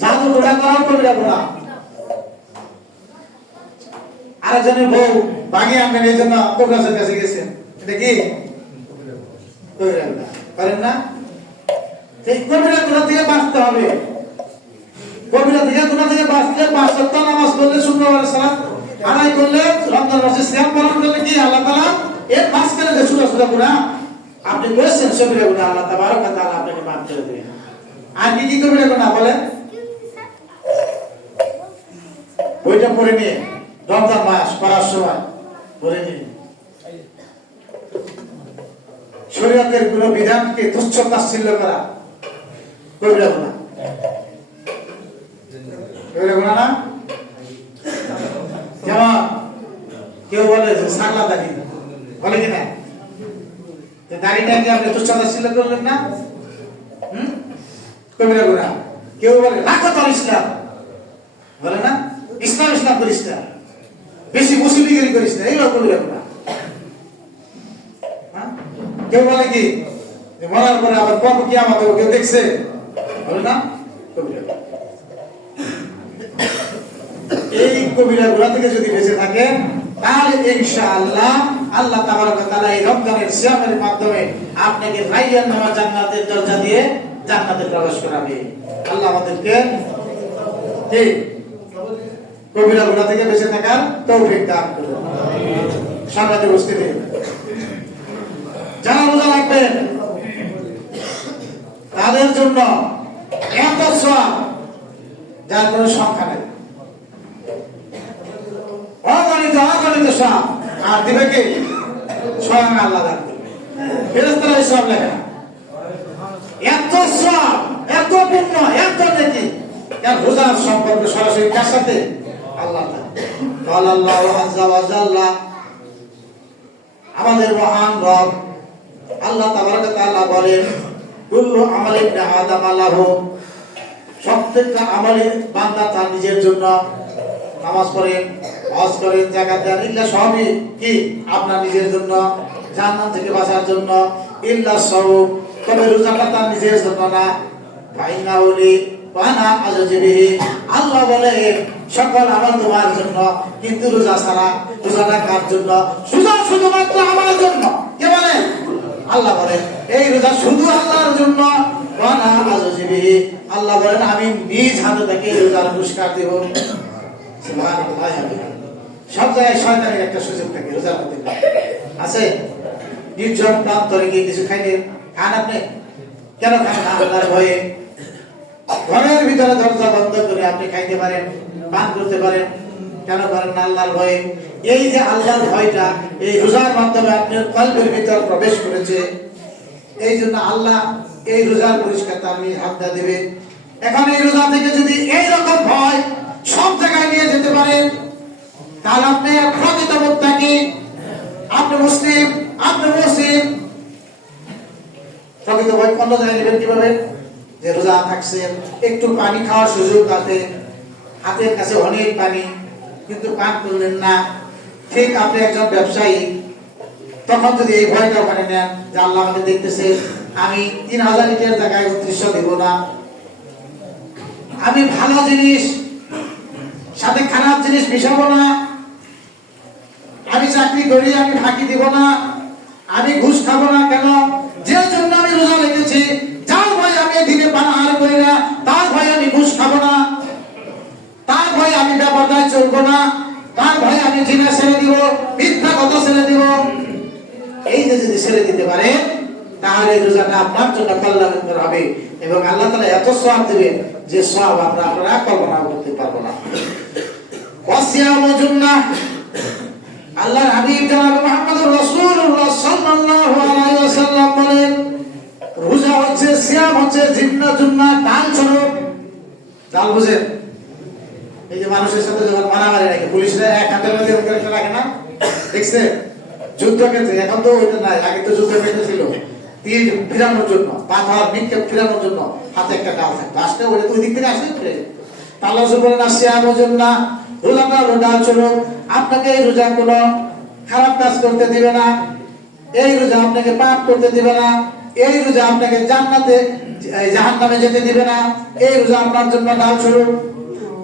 জাদু টোনা করাও কবিরা গুনাহ। আরেকজনের বউ ভাঙি আনবেন এই জন্য কবিরাজের কাছে গেছেন, এটা কি কবিরা গুনাহ? পারেন না? সেই কবিরা গুনাহ থেকে বাঁচতে হবে। কবিরা গুনাহ থেকে বাঁচতে 5 ওয়াক্ত নামাজ পড়লে, শুক্রবার সালাত আদায় করলে, রমজান মাসে সিয়াম পালন করলে কি আল্লাহ তাআলা এর মাঝখানে যে ছোট ছোট গুনাহ আপনি করেছেন কবিরা গুনাহ আল্লাহ তাবারক ওয়া তাআলা আপনাকে মাফ করে দেবেন। আর কি কি কবিরা গুনাহ বলেন? বইটা পড়ে নিয়ে রমজান মাস পড়ার সময় পড়ে নিয়ে শরীয়তের কোন বিধানকে তুচ্ছ তাচ্ছিল্য করা কবিরা গুনাহ। কবিরা গুনাহ না? যেমন কেউ বলে যে সাগলা দাড়ি, বলে কিনা দাড়িটাকে আপনি তুচ্ছ তাচ্ছিল্য করলেন না, কবিরা গুনাহ। কেউ বলে রাখো তোর ইসলাম, বলে না ইসলাম ইসলাম করিস না, বেশি মুসলিমগিরি করিস না, এইগুলো কবিরা গুনাহ। কেউ বলে কি মরার পরে আবার কবে কিয়ামত হবে কেউ দেখছে, বলে না কবিরা গুনাহ। এই কবিরা গুনাহ থেকে যদি বেঁচে থাকে তাহলে ইনশাআল্লাহ আল্লাহ তাবারক ওয়া তাআলা এই রমজানের সিয়ামের মাধ্যমে আপনাকে রায়্যান নামা জান্নাতের দরজা দিয়ে জান্নাতে প্রবেশ করাবে। আল্লাহ আমাদেরকে ঠিক কবিরা গুনাহ থেকে বেঁচে থাকার তৌফিক দান করুন। সামনে উপস্থিতি যারা রোজা রাখবেন তাদের জন্য এত সওয়াব যার কোনো সংখ্যা নেই, অগণিত অগণিত সওয়াব। আর দিবে কি? স্বয়ং আল্লাহ দান করবে, ফেরেশতারা এই সওয়াব লেখে। এত সওয়াব, এত পুণ্য, এত নেকি এর রোজার সম্পর্ক সরাসরি কার সাথে? আল্লাহ। আল্লাহু আযজা ওয়া জাল্লা, আমাদের মহান রব আল্লাহ তাবারক ওয়া তাআলা বলেন কুল্লু আমালি ইবনে আদম লাহু, প্রত্যেকটা আমলে বান্দা তার নিজের জন্য। নামাজ পড়েন, হজ করেন, যাকাত দেন, এগুলো সবই কি আপনার নিজের জন্য, জাহান্নাম থেকে বাঁচার জন্য। ইল্লা সাওম, তবে রোজাটা তার নিজের জন্য না। ফাইনাহু লি ওয়া আনা আজজি বিহি, আল্লাহ বলে সকল আমল তোমার জন্য, কিন্তু রোজা ছাড়া, রোজাটা কার জন্য? শুধুমাত্র আমার জন্য। কে বলে? আল্লাহ বলেন এই রোজা শুধু আল্লাহর জন্য। ওয়া আনা আজজি বিহি, আল্লাহ বলেন আমি নিজ হাতে তাকে রোজার পুরস্কার দেব। সুবহানাল্লাহ। সব জায়গায় শয়তানের একটা সুযোগ থাকে রোজার মধ্যে আছে। নির্জন প্রান্তরে গিয়ে কিছু খাইলে খান, আপনি কেন খান? আল্লাহর ভয়ে। ঘরের ভিতরে দরজা বন্ধ করে আপনি খাইতে পারেন, পান করতে পারেন, কেন করেন? আল্লাহর ভয়ে। এই যে আল্লাহর ভয়টা এই রোজার মাধ্যমে আপনার কলবের ভিতর প্রবেশ করেছে, এই জন্য আল্লাহ এই রোজার পুরস্কার তার নিজ হাতে দেবে। এখন এই রোজা থেকে যদি এই রকম ভয় সব জায়গায় নিয়ে যেতে পারেন তাহলে আপনি প্রকৃত মুত্তাকি, আপনি মুসলিম, আপনি মুসলিম। প্রকৃত ভয় কোন জায়গায় নেবেন? কিভাবে? যে রোজা থাকছেন, একটু পানি খাওয়ার সুযোগ আছে, হাতের কাছে অনেক পানি, কিন্তু পান করলেন না। ঠিক আপনি একজন ব্যবসায়ী, তখন যদি এই ভয়টা ওখানে নেন যে আল্লাহ আমাকে দেখতেছে, আমি 3000 লিটার জায়গায় 2900 দেব না, আমি ভালো জিনিস সাথে খারাপ জিনিস মিশাবো না, আমি চাকরি করি আমি ফাঁকি দিব না, আমি ঘুষ খাবো না। কেন? যে জন্য আমি রোজা রেখেছি, যার ভয় আমি দিনে পানাহার করি না, তার ভয় আমি ঘুষ খাবো না, তার ভয় আমি বেপরদায় চলবো না, তার ভয় আমি জিনা ছেড়ে দিব, মিথ্যা কথা ছেড়ে দিব। এই যে যদি ছেড়ে দিতে পারে তাহলে রোজাটা আপনার জন্য কল্যাণকর হবে এবং আল্লাহ তাআলা এত সওয়াব দিবেন যে সওয়াব আপনারা কল্পনা করতে পারবো না। ওয়াসিয়ামু জুন্নাহ, আল্লাহর হাবিব জনাব মুহাম্মদুর রাসূলুল্লাহ সাল্লাল্লাহু আলাইহি ওয়াসাল্লাম বলেন রোজা হচ্ছে, সিয়াম হচ্ছে জিন্নাতুন্নাহ, ঢাল স্বরূপ। ঢাল বুঝেন? এই যে মানুষের সাথে যখন মারামারি রাখে পুলিশরা এক হাতের মধ্যে একটা রাখে না, দেখছে? যুদ্ধক্ষেত্রে এখন তো ওইটা নাই, আগে তো যুদ্ধক্ষেত্রে ছিল তীর ফিরানোর জন্য, পাথর নিক্ষেপ ফিরানোর জন্য হাতে একটা ডাল থাকতো, আসলে ওইটা তো ওই দিক থেকে আসলে ফিরে। আল্লাহ বলেন আসিয়ামু জুন্নাহ, রোজাটা রোজা স্বরূপ। আপনাকে এই রোজা কোনো খারাপ কাজ করতে দিবে না, এই রোজা আপনাকে পাপ করতে দিবে না, এই রোজা আপনাকে জান্নাতে জাহান্নামে যেতে দিবে না, এই রোজা আপনার জন্য ঢাল স্বরূপ।